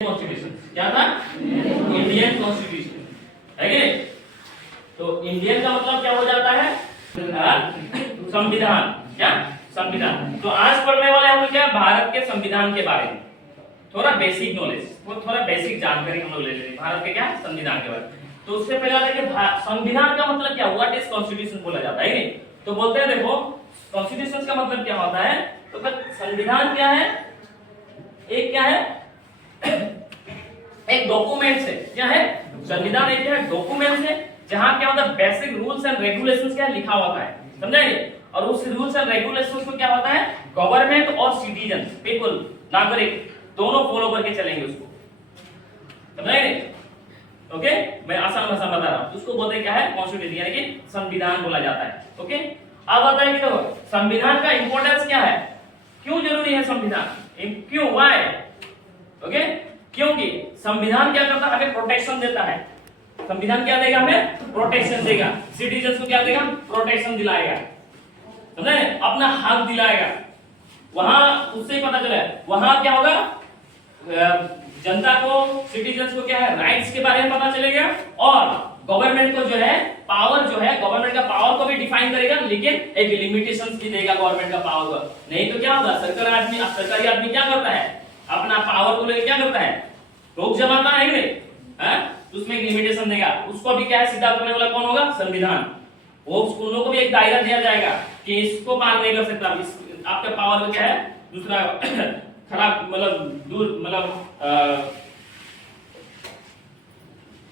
Constitution क्या था? Indian constitution है कि नहीं? तो इंडियन का मतलब क्या हो जाता है? संविधान। क्या? संविधान। तो आज पढ़ने वाले हम लोग क्या, भारत के संविधान के बारे में थोड़ा बेसिक नॉलेज, वो थोड़ा बेसिक जानकारी हम लोग ले लेंगे भारत के क्या संविधान के बारे में। तो उससे पहले देखिए संविधान का मतलब क्या, व्हाट इज कॉन्स्टिट्यूशन बोला जाता है नहीं? तो बोलते हैं देखो कॉन्स्टिट्यूशन का मतलब क्या होता है, तो संविधान क्या है? एक क्या है? एक डॉक्यूमेंट है। क्या है? संविधान एक क्या है? डॉक्यूमेंट है जहां क्या होता है, बेसिक रूल्स एंड रेगुलेशंस क्या लिखा होता है, समझे? और उस रूल्स एंड रेगुलेशंस को क्या होता है, गवर्नमेंट और सिटीजन पीपल नागरिक दोनों फॉलो करके चलेंगे उसको, समझे? ओके, मैं आसान भाषा में बता रहा हूं। उसको बोलते हैं क्या है? कॉन्स्टिट्यूशन, यानी कि संविधान बोला जाता है। ओके, अब आता है कि देखो संविधान का इंपॉर्टेंस क्या है, क्यों जरूरी है संविधान, क्यों, व्हाई? ओके, क्योंकि संविधान क्या करता है, हमें प्रोटेक्शन देता है। संविधान क्या देगा? हमें प्रोटेक्शन देगा। सिटीजन को क्या देगा? प्रोटेक्शन दिलाएगा, समझे? अपना हक दिलाएगा। वहां उससे पता चला वहां क्या होगा, जनता को, सिटीजन को क्या है, राइट्स के बारे में पता चलेगा। और गवर्नमेंट को जो है पावर, जो है गवर्नमेंट का पावर को भी डिफाइन करेगा, लेकिन एक लिमिटेशंस भी देगा गवर्नमेंट का पावर को। नहीं तो क्या होगा, सरकारी आदमी क्या करता है, अपना पावर को लेकर क्या करता है, रोक जमाता है नहीं, तो उसमें एक लिमिटेशन देगा। उसको भी क्या है, सीधा करने वाला कौन होगा? संविधान। वो उन लोगों को भी एक दायरा दिया जाएगा कि इसको पार नहीं कर सकता, आपके पावर में क्या है, दूसरा खराब मतलब दूर मतलब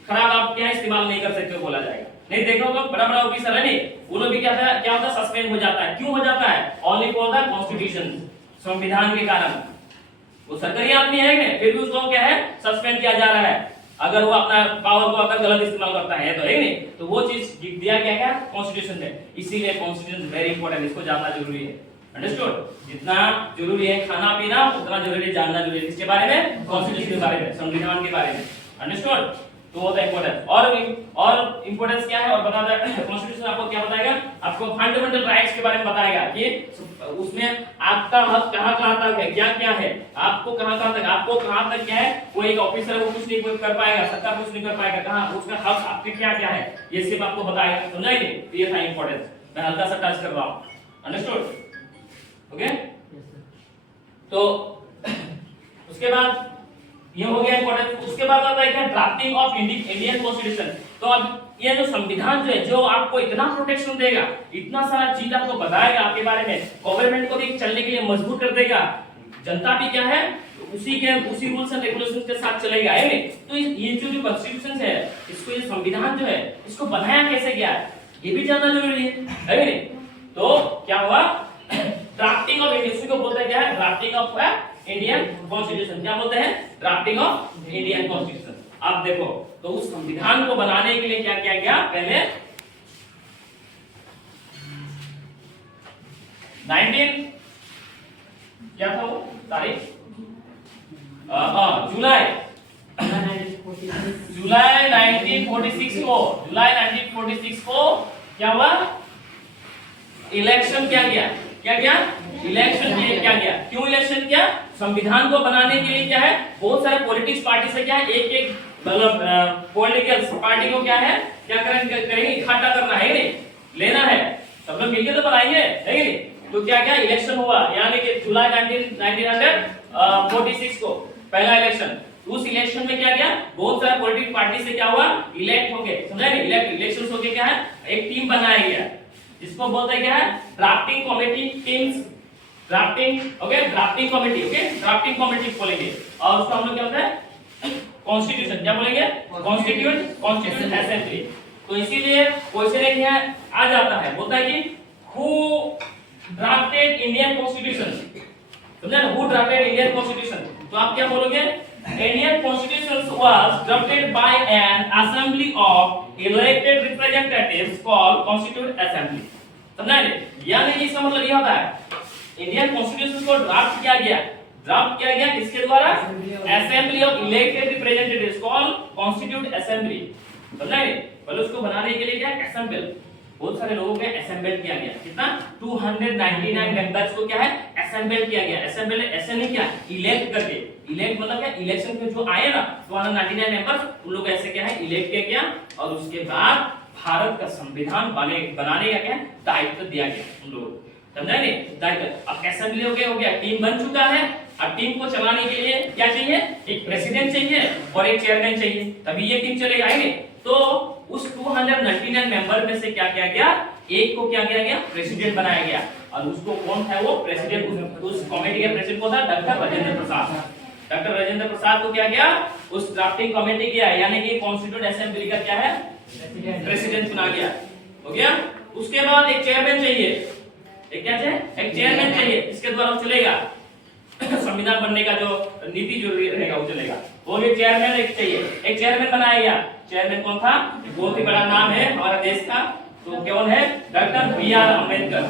खराब आप क्या इस्तेमाल नहीं कर सकते बोला जाएगा। नहीं देखो तो बड़ा बड़ा ऑफिसर है नहीं, वो लोग भी क्या होता है, सस्पेंड हो जाता है। क्यों हो जाता है? ओनली फॉर द कॉन्स्टिट्यूशन, संविधान के कारण। वो सरकारी आदमी है कि फिर भी उसको क्या है, सस्पेंड किया जा रहा है अगर वो अपना पावर को अगर गलत इस्तेमाल करता है, तो है नहीं? तो वो चीज दिया गया क्या, कॉन्स्टिट्यूशन में। इसीलिए कॉन्स्टिट्यूशन वेरी इंपॉर्टेंट, इसको जानना जरूरी है। अंडरस्टूड? जितना जरूरी है खाना पीना, उतना जरूरी जानना जरूरी है। इसके बारे में, कॉन्स्टिट्यूशन के बारे में, संविधान के बारे में। अंडरस्टूड? तो वो इम्पोर्टेंस और इंपॉर्टेंस क्या है, और बता दे कॉन्स्टिट्यूशन आपको क्या बताएगा, आपको फंडामेंटल राइट्स के बारे में बताएगा कि उसमें आपका हक कहां-कहां तक है, क्या-क्या है, आपको कहां-कहां तक, आपको कहां तक क्या है, कोई एक ऑफिसर वो कुछ नहीं कर पाएगा, सरकार कुछ नहीं कर पाएगा, कहां उसका हक आपके क्या-क्या है, ये सब आपको बताएगा, समझाएंगे? तो ये था इंपॉर्टेंस, मैं हल्का सा टच कर रहा हूं। अंडरस्टूड? ओके, तो उसके बाद ये हो गया इंपॉर्टेंट। उसके बाद आता है क्या, ड्राफ्टिंग ऑफ इंडियन कॉन्स्टिट्यूशन। तो अब ये जो संविधान जो है, जो आपको इतना प्रोटेक्शन देगा, इतना सारा चीज आपको बताएगा आपके बारे में, गवर्नमेंट को भी चलने के लिए मजबूर कर देगा, जनता भी क्या है उसी रूल्स एंड रेगुलेशन के साथ चलेगा, है नहीं? तो ये जो कॉन्स्टिट्यूशन है, इसको, ये संविधान जो है, इसको बनाया कैसे गया है, ये भी जानना जरूरी है नहीं? तो क्या हुआ, ड्राफ्टिंग ऑफ इंडियन को बोलते हैं क्या है, ड्राफ्टिंग ऑफ इंडियन कॉन्स्टिट्यूशन। क्या बोलते हैं? Drafting of Indian constitution. अब देखो तो उस संविधान को बनाने के लिए क्या किया गया, पहले 19 क्या था वो तारीख, जुलाई 1946 को क्या हुआ, इलेक्शन किया गया। क्या इलेक्शन किया गया। क्यों इलेक्शन किया? संविधान को बनाने के लिए क्या है, बहुत सारे पॉलिटिक्स पार्टी से क्या है, एक मतलब पॉलिटिकल पार्टी को क्या है, क्या करेंगे, इकट्ठा करना है नहीं, लेना है, सब लोग मिलकर तो बनाएंगे, है नहीं? तो क्या इलेक्शन हुआ, यानी कि जुलाई 1946 को पहला इलेक्शन। उस इलेक्शन में क्या किया, बहुत सारे पॉलिटिकल पार्टी से क्या हुआ, इलेक्ट हो गए, समझे नहीं? इलेक्शन हो गए, क्या है, एक टीम बनाया गया जिसको बोलते हैं क्या है, drafting committee teams, drafting, okay, drafting committee, okay, drafting committee बोलेंगे। और उसको हम लोग क्या होता है, कॉन्स्टिट्यूशन क्या बोलेंगे, कॉन्स्टिट्यूशन असेंबली। तो इसीलिए क्वेश्चन एक है आ जाता है, बोलता है कि हु ड्राफ्टेड इंडियन कॉन्स्टिट्यूशन, समझे ना, हु ड्राफ्टेड इंडियन कॉन्स्टिट्यूशन। तो आप क्या बोलोगे, Indian constitution was drafted bye N assembly of elected representatives called constituent assembly, समझा? यानी इसका मतलब ये होता है, इंडियन कॉन्स्टिट्यूशन को ड्राफ्ट किया गया किसके द्वारा, assembly of elected representatives called constituent assembly, समझा? पहले उसको बनाने के लिए क्या, असेंबल, बहुत सारे लोगों को असेंबल किया गया। कितना? 299 मेंबर्स को क्या है असेंबल किया गया। असेंबल ऐसे नहीं किया, इलेक्ट करके। इलेक्ट मतलब क्या? इलेक्शन में जो आए ना 299 मेंबर्स, उन लोग ऐसे क्या है इलेक्ट किया गया और उसके बाद भारत का संविधान बनाने का क्या दायित्व दिया गया उन लोगों को। समझा नहीं? दायित्व। अब असेंबली हो गया, टीम बन चुका है। अब टीम को चलाने के लिए क्या चाहिए? एक प्रेसिडेंट चाहिए और एक चेयरमैन चाहिए, तभी ये टीम चलेगा। आएंगे तो उस 299 मेंबर में से क्या किया गया? एक को क्या किया गया? प्रेसिडेंट बनाया गया। और उसको कौन था वो प्रेसिडेंट? उस कमेटी के प्रेसिडेंट कौन था? डॉक्टर राजेंद्र प्रसाद। डॉक्टर राजेंद्र प्रसाद को क्या किया? उस ड्राफ्टिंग कमेटी किया, यानी कि कॉन्स्टिट्यूएंट असेंबली का क्या है प्रेसिडेंट चुना गया। हो गया। उसके बाद एक चेयरमैन चाहिए। एक क्या चाहिए? एक चेयरमैन चाहिए, इसके द्वारा चलेगा संविधान बनने का जो नीति जो रहेगा वो चलेगा। वो भी चेयरमैन एक चाहिए, एक चेयरमैन बनाया गया। चेयरमैन कौन था? बहुत ही बड़ा नाम है हमारा देश का, तो कौन है? Doctor B R. अम्बेडकर।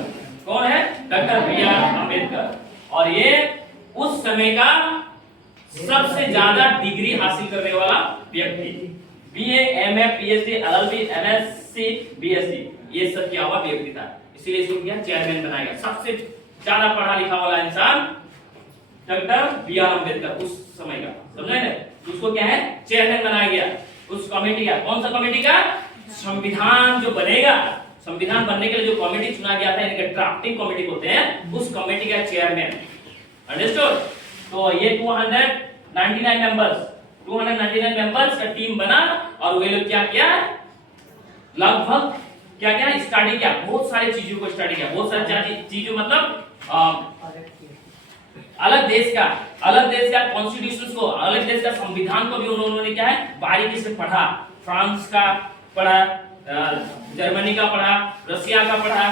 कौन है? Doctor B R. अम्बेडकर। और ये उस समय का सबसे ज्यादा डिग्री हासिल करने वाला व्यक्ति, BA, MA, PhD, LLB, MSc, BSc, ये सब किया हुआ व्यक्ति था, इसीलिए इसको क्या चेयरमैन बनाया गया। सबसे ज्यादा पढ़ा लिखा वाला इंसान डॉक्टर बी.आर. अम्बेडकर उस समय का, समझे ना? उसको क्या है चेयरमैन बनाया गया उस कमेटी का। कौन सा कमेटी का? संविधान जो बनेगा, संविधान बनने के लिए जो कमेटी चुना गया था, इनके ड्राफ्टिंग कमेटी बोलते हैं, उस कमेटी का चेयरमैन। अंडरस्टूड? तो ये 299 मेंबर्स का टीम बना और वे लोग क्या किया? लगभग क्या क्या स्टडी किया, बहुत सारी चीजों को स्टडी किया। बहुत सारी चीजों मतलब अलग देश का कॉन्स्टिट्यूशन को, अलग देश का संविधान को भी उन्होंने क्या है बारीकी से पढ़ा। फ्रांस का पढ़ा, जर्मनी का पढ़ा, रशिया का पढ़ा,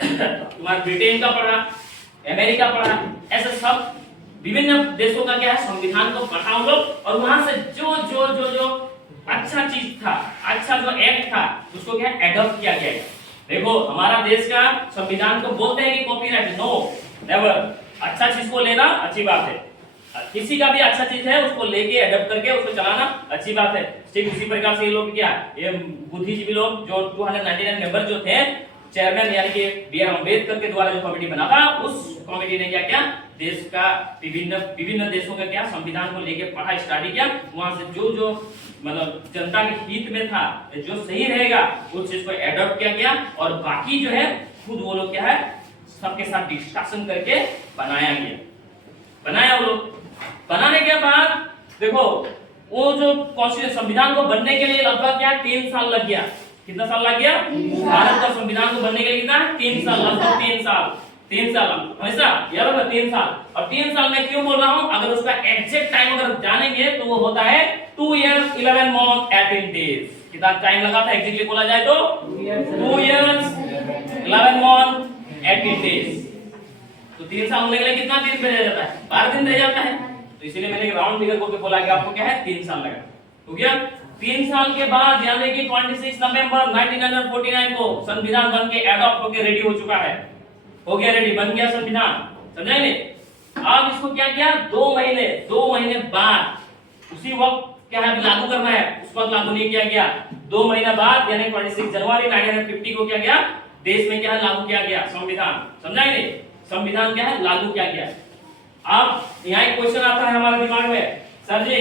तुम्हारा ब्रिटेन का पढ़ा, अमेरिका पढ़ा, ऐसे सब विभिन्न देशों का क्या है संविधान को पढ़ा हम लोग। और वहां से जो जो जो जो अच्छा चीज था, अच्छा जो एक्ट था, उसको क्या एडॉप्ट किया गया। देखो हमारा देश का संविधान को बोलते हैं कि कॉपीराइट, नो नेवर। अच्छा चीज को लेना अच्छी बात है, किसी का भी अच्छा चीज है उसको लेके एडॉप्ट करके उसको चलाना अच्छी बात है। ठीक उसी प्रकार से ये लोग क्या, ये बुद्धिजीवी लोग जो 299 मेंबर जो थे, चेयरमैन यानी कि बी.आर. अम्बेडकर के द्वारा जो कमेटी बना था, उस कमेटी ने क्या किया? देश का विभिन्न देशों का क्या संविधान को लेके पढ़ा, स्टडी किया। वहां से जो जो मतलब जनता के हित में था, जो सही रहेगा, उस चीज को एडॉप्ट किया गया। और बाकी जो है खुद वो लोग क्या है सबके साथ डिस्कशन करके बनाया गया। बनाया वो लोग, बनाने के बाद देखो वो जो कॉन्स्टिट्यूशन संविधान को बनने के लिए लगभग क्या 3 साल लग गया। कितना साल लग गया? भारत का संविधान को बनने के लिए कितना? 3 साल, लगभग 3 साल हमेशा याद रखना 3 साल। और 3 साल में क्यों बोल रहा हूं? अगर उसका एग्जैक्ट टाइम अगर जानेंगे तो वो होता है 2 years 11 months 18 days। कितना टाइम लगा था एग्जैक्टली बोला जाए तो 2 years 11 months 18 days। तो 3 साल होने के लिए कितना दिन रह जाता है? 12 दिन रह जाता है। तो इसीलिए मैंने एक राउंड फिगर करके बोला कि आपको क्या है 3 साल लगा। हो गया? 3 साल के बाद यानी कि 26 नवंबर 1949 को संविधान बन के एडॉप्ट होके रेडी हो चुका है। हो गया रेडी, बन गया संविधान, समझे नहीं? अब इसको क्या किया? 2 महीने बाद उसी वक्त क्या है लागू करना है, उस वक्त लागू नहीं किया गया। 2 महीना बाद यानी 26 जनवरी 1950 को क्या किया? देश में क्या है लागू किया गया संविधान। समझा नहीं? संविधान क्या है लागू किया गया। अब यहाँ एक क्वेश्चन आता है हमारे दिमाग में, सर जी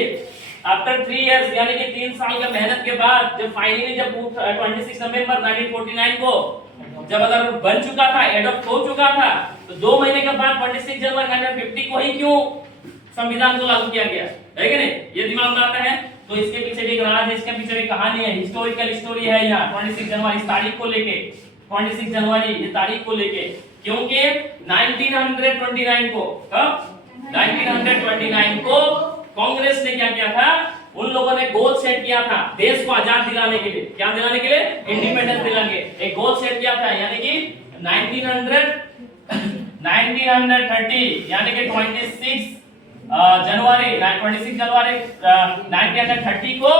आफ्टर 3 years यानी कि 3 साल का मेहनत के बाद जब फाइनली जब 26 नवंबर 1949 को जब अगर बन चुका था, एडॉप्ट हो चुका था, तो 2 महीने के बाद 26 जनवरी 1950 को ही क्यों संविधान को लागू किया गया? है कि नहीं? ये दिमाग में आता है। तो इसके पीछे भी राज है, इसके पीछे भी कहानी है, हिस्टोरिकल स्टोरी है। यहाँ 26 जनवरी इस तारीख को लेके, 26 जनवरी ये तारीख को लेके, क्योंकि 1929 को, कब 1929 को कांग्रेस ने क्या किया था? उन लोगों ने गोल सेट किया था देश को आजाद दिलाने के लिए। क्या दिलाने के लिए? इंडिपेंडेंस दिलाने। एक गोल सेट किया था यानी कि 1930 यानी कि 26 जनवरी 1930 को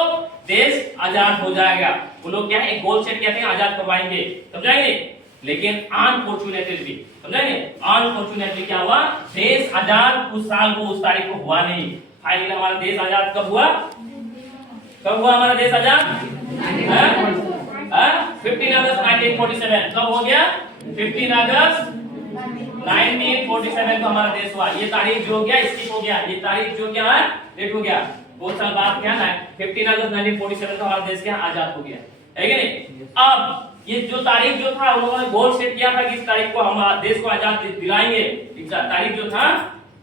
देश आजाद हो जाएगा। वो लोग क्या है एक गोल सेट किया था आजाद करवाएंगे, समझाएंगे। लेकिन अनफॉर्चुनेटली, समझाएंगे, अनफॉर्चुनेटली क्या हुआ? देश आजाद उस साल को, उस तारीख को हुआ नहीं। फाइनली हमारा देश आजाद कब हुआ? कब हुआ हमारा देश आजाद? 15 अगस्त 1947 कब हो गया? 15 अगस्त 1947 को हमारा देश हुआ। ये तारीख जो हो गया स्किप हो गया, ये तारीख जो क्या है लेट हो गया। 2 साल बाद क्या है 15 अगस्त 1947 को हमारा देश क्या आजाद हो गया है कि नहीं। अब ये जो तारीख जो था उन्होंने गोल सेट किया था कि इस तारीख को हम देश को आजाद दिलाएंगे। तारीख जो था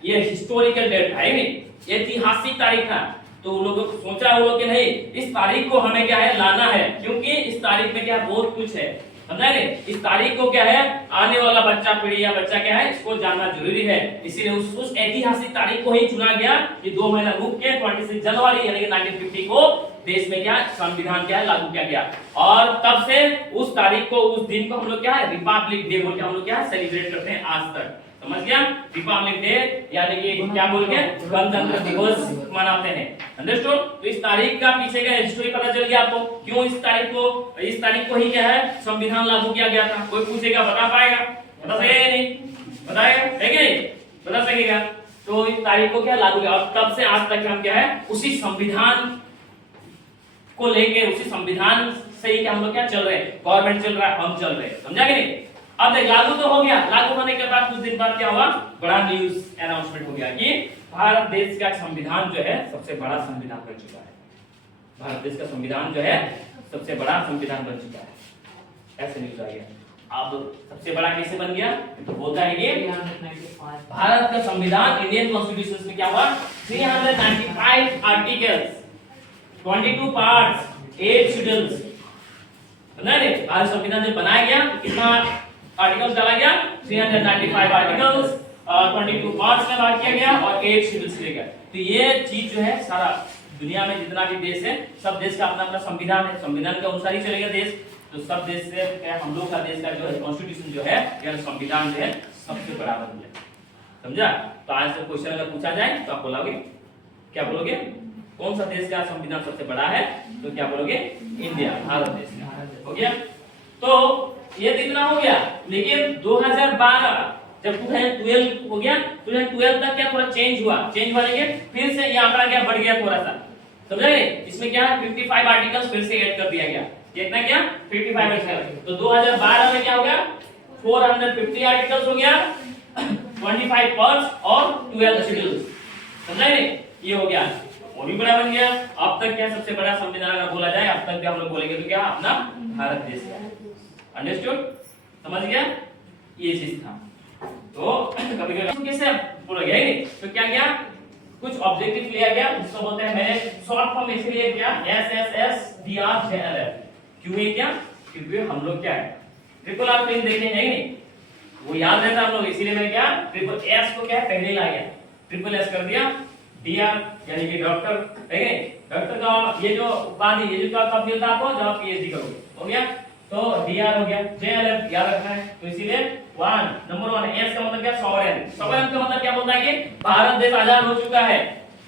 ये हिस्टोरिकल डेट है नहीं, ऐतिहासिक तारीख था। तो उन लोगों को सोचा वो लोग कि नहीं इस तारीख को हमें क्या है लाना है, क्योंकि इस तारीख में क्या बहुत कुछ है, समझा नहीं। इस तारीख को क्या है आने वाला बच्चा पीढ़ी या बच्चा क्या है इसको जानना जरूरी है। इसीलिए उस ऐतिहासिक तारीख को ही चुना गया कि 2 महीना रुक के 26 जनवरी यानी कि 1950 को देश में क्या संविधान क्या है लागू किया गया। और तब से उस तारीख को उस दिन को हम लोग क्या है रिपब्लिक डे बोल के हम लोग क्या है सेलिब्रेट करते हैं आज तक। समझ गया? रिपब्लिक डे यानी कि क्या बोल के गणतंत्र दिवस मनाते हैं। अंडरस्टूड? तो इस तारीख का पीछे का हिस्ट्री पता चल गया आपको, क्यों इस तारीख को ही क्या है संविधान लागू किया गया था। कोई पूछेगा बता पाएगा? बता सकेगा नहीं? बताएगा है कि नहीं? बता सकेगा। तो इस तारीख को क्या लागू किया और तब से आज तक हम क्या है उसी संविधान को लेके उसी संविधान से ही हम लोग क्या चल रहे हैं, गवर्नमेंट चल रहा है, हम चल रहे हैं। समझा कि नहीं? अब देख लागू तो हो गया, लागू होने के बाद कुछ दिन बाद क्या हुआ बड़ा न्यूज अनाउंसमेंट हो गया कि भारत देश का संविधान जो है सबसे बड़ा संविधान बन चुका है। भारत देश का संविधान जो है सबसे बड़ा संविधान बन चुका है, ऐसे न्यूज आ गया। अब सबसे बड़ा कैसे बन गया तो बोलता है ये भारत का संविधान इंडियन कॉन्स्टिट्यूशन में क्या हुआ 395 आर्टिकल्स 22 पार्ट्स 8 शेड्यूल्स। समझा नहीं? भारत संविधान जब बनाया गया कितना आर्टिकल्स डाला गया 395 आर्टिकल्स 22 पार्ट्स में भाग किया गया और 8 शेड्यूल्स ले गया। तो ये चीज जो है सारा दुनिया में जितना भी देश है सब देश का अपना अपना संविधान है, संविधान के अनुसार ही चलेगा देश। तो सब देश से क्या हम लोग का देश का जो है कॉन्स्टिट्यूशन जो है या संविधान जो है सबसे बड़ा बन गया। समझा? तो आज से क्वेश्चन अगर पूछा जाए तो आप बोलोगे क्या बोलोगे कौन सा देश का संविधान सबसे बड़ा है तो क्या बोलोगे इंडिया, भारत देश का। हो गया? तो ये तो इतना हो गया, लेकिन 2012 जब 2012 हो गया 2012 तक क्या थोड़ा चेंज हुआ, चेंज होने के फिर से ये आंकड़ा क्या बढ़ गया थोड़ा सा। समझ गए? इसमें क्या 55 आर्टिकल्स फिर से ऐड कर दिया गया। कितना क्या 55 आर्टिकल। तो 2012 में क्या हो गया 450 आर्टिकल्स हो गया 25 पार्ट्स और 12 शेड्यूल्स। समझ गए? ये हो गया और भी बड़ा बन गया। अब तक क्या सबसे बड़ा संविधान अगर बोला जाए अब तक हम लोग बोलेंगे तो क्या अपना भारत देश का। अंडरस्टूड? समझ गया? ये चीज था। तो कभी कभी कैसे बोला गया नहीं तो क्या क्या कुछ ऑब्जेक्टिव लिया गया उसको बोलते हैं मैंने शॉर्ट फॉर्म इसलिए क्या SSSDRJLF। क्यों है क्या क्योंकि हम लोग क्या है ट्रिपल आर पिन देखे हैं नहीं वो याद रहता हम लोग, इसीलिए मैं क्या ट्रिपल एस को क्या है पहले ला गया ट्रिपल एस कर दिया डीआर यानी कि डॉक्टर है। डॉक्टर का ये जो उपाधि ये जो कब मिलता है आपको जब आप पीएचडी करोगे। हो गया? तो डीआर हो गया, जेएलएफ याद रखना है। तो इसीलिए 1 नंबर 1 एस का मतलब क्या सॉवरेन। सॉवरेन का मतलब क्या बोलता है कि भारत देश आजाद हो चुका है।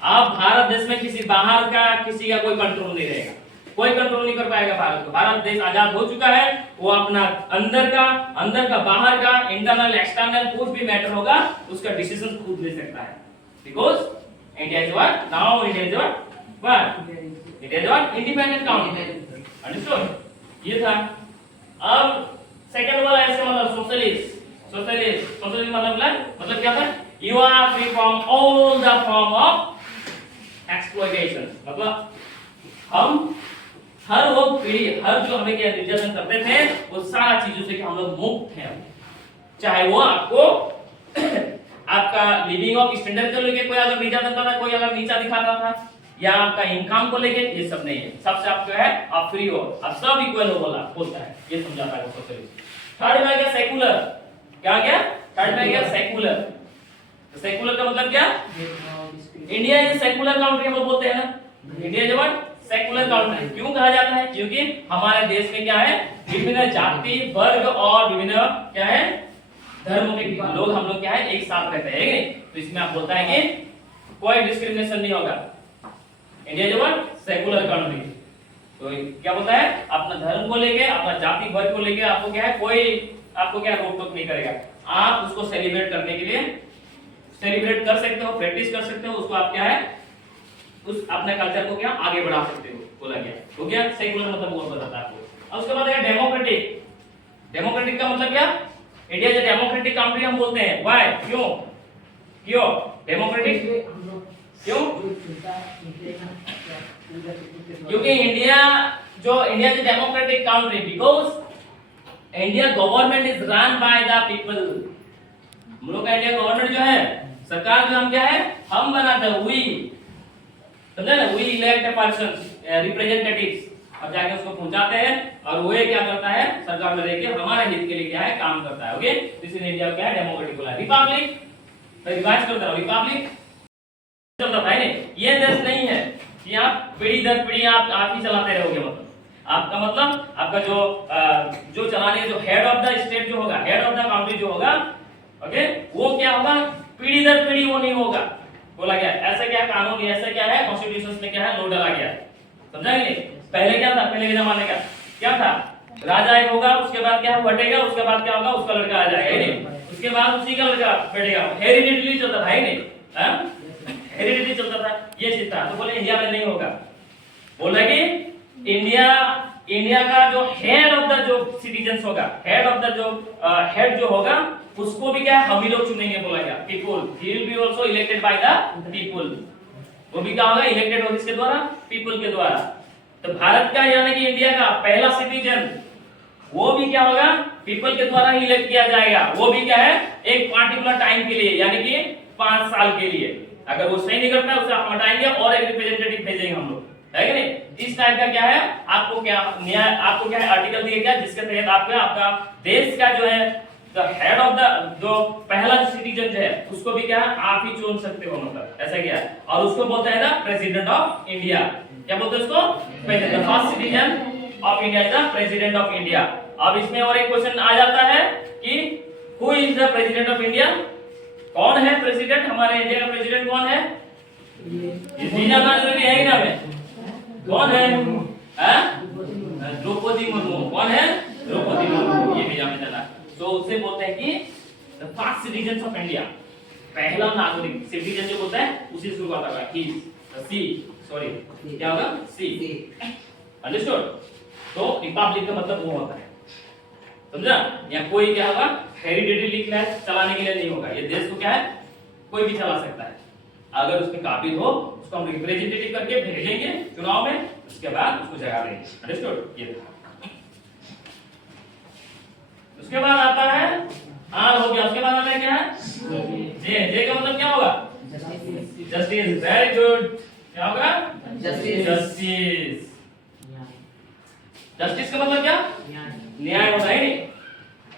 अब भारत देश में किसी बाहर का किसी का कोई कंट्रोल नहीं रहेगा, कोई कंट्रोल नहीं कर पाएगा भारत को। भारत देश आजाद हो चुका है, वो अपना अंदर का बाहर का इंटरनल एक्सटर्नल कुछ भी मैटर होगा उसका डिसीजन खुद ले सकता है। Because India is what? Now India is what? India is what? Independent country. Understood? ये था। अब सेकंड वाला ऐसे मतलब सोशलिस्ट मतलब क्या था? You are free from all the form of exploitation। मतलब हम हर वो पीढ़ी हर जो हमें क्या निर्यातन करते थे वो सारा चीजों से हम लोग मुक्त हैं। चाहे वो आपको आपका लिविंग ऑफ स्टैंडर्ड को लेके कोई अगर नीचा दिखाता था, कोई अगर नीचा दिखाता था या आपका इनकम को लेके ये सब नहीं है। सबसे आप जो है आप फ्री हो, आप सब इक्वल हो बोलता है। ये समझाता है सोशलिस्ट। थर्ड में गया सेकुलर। क्या गया? थर्ड में गया सेकुलर। तो सेकुलर का मतलब क्या? इंडिया इज सेकुलर कंट्री हम लोग बोलते हैं ना। India is what? Secular country. क्यों कहा जाता है? क्योंकि हमारे देश में क्या है विभिन्न जाति वर्ग और विभिन्न क्या है धर्मों के लोग हम लोग क्या है एक साथ रहते हैं। तो इसमें आप बोलता है कि कोई डिस्क्रिमिनेशन नहीं होगा। इंडिया जो है सेकुलर कंट्री। तो क्या बोलता है अपना धर्म को लेके अपना जाति वर्ग को लेके आपको क्या है कोई आपको क्या रोक टोक नहीं करेगा। आप उसको सेलिब्रेट करने के लिए सेलिब्रेट कर सकते हो, प्रैक्टिस कर सकते हो, उसको आप क्या है उस अपने कल्चर को क्या आगे बढ़ा सकते हो बोला गया। हो गया? सेकुलर मतलब वो बताता है आपको। और उसके बाद है डेमोक्रेटिक। डेमोक्रेटिक का मतलब क्या? इंडिया इज डेमोक्रेटिक कंट्री हम बोलते हैं। व्हाई? क्यों? क्यों डेमोक्रेटिक? क्यों? क्योंकि India is democratic country because India government is run by the people. हम लोग का इंडिया गवर्नमेंट जो है, सरकार जो हम क्या है, हम बनाते हैं, वी, समझे ना, we elect a person representatives, अब जाके उसको पहुंचाते हैं और वो क्या करता है, सरकार में रहकर हमारे हित के लिए क्या है, काम करता है। ओके, दिस इज इंडिया क्या है, डेमोक्रेटिक बोला। रिपब्लिक, मैं रिवाइज करता हूं, रिपब्लिक चलता है नहीं, ये देश नहीं है कि आप पीढ़ी दर पीढ़ी आप ही चलाते रहोगे। मतलब आपका मतलब आपका जो चलाने जो हेड ऑफ द स्टेट जो होगा, हेड ऑफ द कंट्री जो होगा, ओके, वो क्या होगा, पीढ़ी दर पीढ़ी वो नहीं होगा। बोला गया ऐसा क्या कानून, ऐसा क्या है, कॉन्स्टिट्यूशन में क्या है, लो डाला गया। समझा नहीं? पहले क्या था, पहले के जमाने का क्या था, राजा एक होगा, उसके बाद क्या बटेगा, उसके बाद क्या होगा, उसका लड़का आ जाएगा, नहीं, उसके बाद उसी का लड़का बैठेगा। हेरिडिटरी चलता था, नहीं, हेरिडिटरी चलता था, ये चीज था। तो बोले इंडिया में नहीं होगा। बोल रहे कि इंडिया का जो हेड ऑफ द जो सिटीजन्स होगा, हेड ऑफ द जो हेड जो होगा, उसको भी क्या हम ही लोग चुनेंगे। बोला गया people, he will be also elected by the people. वो भी क्या होगा, इलेक्टेड होगा किसके द्वारा, पीपल के द्वारा। तो भारत का यानी कि इंडिया का पहला सिटीजन, वो भी क्या होगा, पीपल के द्वारा ही इलेक्ट किया जाएगा। वो भी क्या है, एक पार्टिकुलर टाइम के लिए, यानी कि 5 साल के लिए। अगर वो सही नहीं करता उसे आप हटाएंगे और एक रिप्रेजेंटेटिव भेजेंगे हम लोग, है कि नहीं। इस टाइप का क्या है, आपको क्या न्याय, आपको क्या है, आर्टिकल दिया गया जिसके तहत आपका देश का जो है हेड ऑफ द जो पहला जो सिटीजन है, उसको भी क्या है, आप ही चुन सकते हो। मतलब ऐसा क्या है, और उसको बोलते हैं ना प्रेसिडेंट ऑफ इंडिया। क्या बोलते हैं उसको, president. First citizen of India is the president of India. अब इसमें और एक क्वेश्चन आ जाता है कि who is the president of India, कौन है प्रेसिडेंट, हमारे इंडिया का प्रेसिडेंट कौन है, ये जीना जरूरी है ना में, कौन है, द्रौपदी मुर्मू। कौन है, द्रौपदी मुर्मू, ये भी जानना जाना। तो उसे बोलते हैं कि the first citizen of India, पहला नागरिक, सिटीजन जो बोलता है उसी से शुरुआत होगा, ही सी, सॉरी क्या होगा, सी, अंडरस्टूड। तो रिपब्लिक का मतलब वो होता है, समझा। या कोई क्या होगा, हेरिडिटरी लिखना है, चलाने के लिए नहीं होगा। ये देश को क्या है, कोई भी चला सकता है, अगर उसमें काबिल हो, उसको हम रिप्रेजेंटेटिव करके भेजेंगे चुनाव में, उसके बाद उसको जगा देंगे, अंडरस्टूड। ये उसके बाद आता है आर हो गया, उसके बाद आता है क्या है, जे। जे का मतलब क्या होगा, जस्टिस, वेरी गुड, क्या होगा, जस्टिस। जस्टिस, जस्टिस का मतलब क्या, न्याय होता है।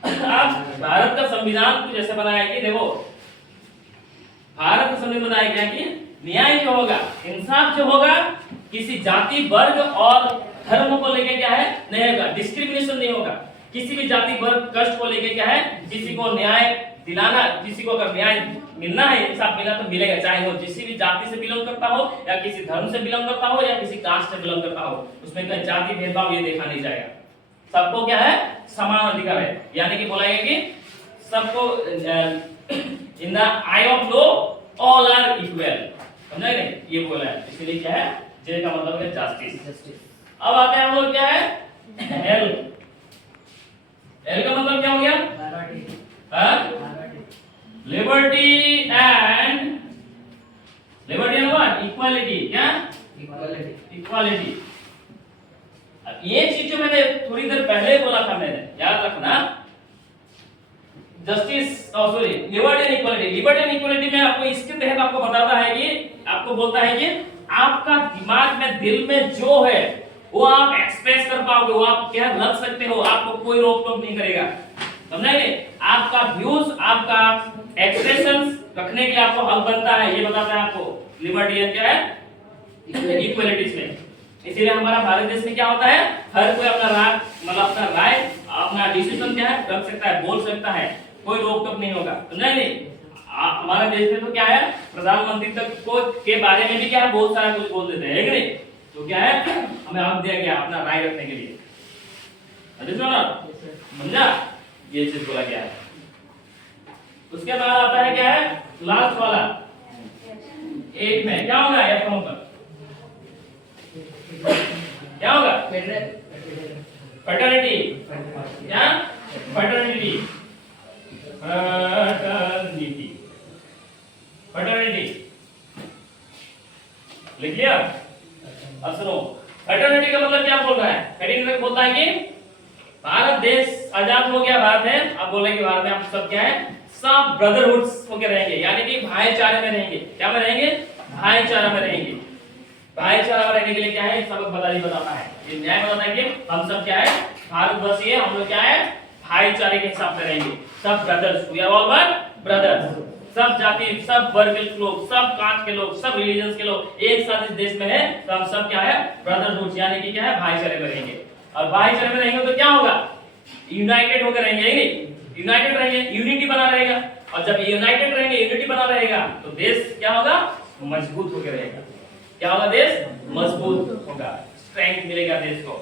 अब भारत का संविधान कुछ ऐसे बनाया कि देखो, भारत का संविधान बनाया गया कि न्याय जो होगा, इंसाफ जो होगा, किसी जाति, वर्ग और धर्म को लेके क्या है, नहीं होगा, डिस्क्रिमिनेशन नहीं होगा। किसी भी जाति, वर्ग, कष्ट को लेके क्या है, किसी को न्याय दिलाना, किसी को अगर न्याय मिलना है, इंसाफ मिलना तो मिलेगा, चाहे वो किसी भी जाति से बिलोंग करता हो, या किसी धर्म से बिलोंग करता हो, या किसी कास्ट से बिलोंग करता हो। उसमें कोई जाति भेदभाव ये देखा नहीं जाएगा। सबको क्या है, समान अधिकार है, यानी कि बोला गया कि सबको in the eye of law all are equal, समझा नहीं, ये बोला है। इसलिए क्या है, जे का मतलब है जस्टिस। अब आते हैं हम लोग क्या है, एल। एल का मतलब क्या हो गया, लिबर्टी एंड व्हाट, इक्वालिटी। क्या, इक्वालिटी। अब ये चीज जो मैंने थोड़ी देर पहले बोला था, मैंने याद रखना, justice, sorry, liberty and equality. Liberty and equality में आपको इसके तहत आपको बताता है कि, आपको बोलता है कि आपका दिमाग में, दिल में जो है वो आप एक्सप्रेस कर पाओगे, वो आप क्या रख सकते हो, आपको कोई रोक टोक नहीं करेगा, समझे। आपका व्यूज, आपका एक्सप्रेशंस रखने के लिए आपको हक बनता है, ये बताता है आपको लिबर्टी एंड क्या है, इक्वालिटीज में। इसीलिए हमारा भारत देश में क्या होता है, हर कोई अपना राय, मतलब अपना राय, अपना डिसीजन क्या है, रख सकता है, बोल सकता है, कोई रोक टोक नहीं होगा, समझा नहीं। हमारे देश में तो क्या है, प्रधानमंत्री तक को के बारे में भी क्या है, बहुत सारा कुछ बोल देते हैं, कि नहीं। तो क्या है, हमें हक दिया गया अपना राय रखने के लिए, समझा, ये चीज बोला गया है। उसके बाद आता है क्या है, लास्ट वाला, एक में क्या होगा, क्या होगा, फ्रेटर्निटी, क्या फ्रेटर्निटी, फ्रेटर्निटी, फ्रेटर्निटी लिख लिया। अब सुनो, फ्रेटर्निटी का मतलब क्या बोल रहा है? फ्रेटर्निटी बोलता है कि भारत देश आजाद हो गया, भारत है, अब बोलेंगे भारत में आप सब क्या है, सब ब्रदरहुड्स होके रहेंगे, यानी कि भाईचारे में रहेंगे। क्या में रहेंगे? भाईचारा में रहेंगे। भाईचारा में रहने के लिए क्या है, सबक बताता है, ये न्याय बताता है कि हम सब क्या है, भारतवासी है, हम लोग क्या है, भाईचारे के हिसाब से रहेंगे। सब brothers, we are all one brothers, सब जाति, सब वर्ग के लोग, सब कास्ट के लोग, सब रिलीजन्स के लोग एक साथ इस देश में है, तो हम सब क्या है, ब्रदरहुड, यानी कि क्या है, भाईचारे में रहेंगे। और भाईचारे में रहेंगे तो क्या होगा, यूनाइटेड होकर रहेंगे, यूनाइटेड रहेंगे, यूनिटी बना रहेगा। और जब यूनाइटेड रहेंगे, यूनिटी बना रहेगा, तो देश क्या होगा, मजबूत होकर रहेगा। क्या होगा, देश मजबूत होगा, स्ट्रेंथ मिलेगा देश को।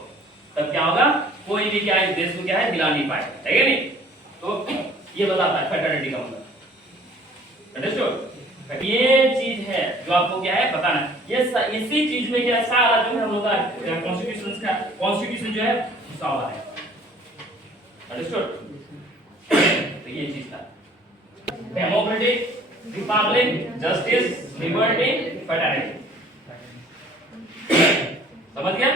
तब क्या होगा, कोई भी क्या है, देश को क्या है, हिला नहीं पाएगा, है नहीं। तो ये बताता है फ्रेटर्निटी का मतलब, अंडरस्टूड। ये चीज है जो आपको क्या है बताना है। ये इसी चीज में क्या सारा जो हम लोग का कॉन्स्टिट्यूशन जो है घुसा हुआ है, अंडरस्टूड। तो ये चीज था, democratic, Republic, justice, liberty, fraternity. समझ गया?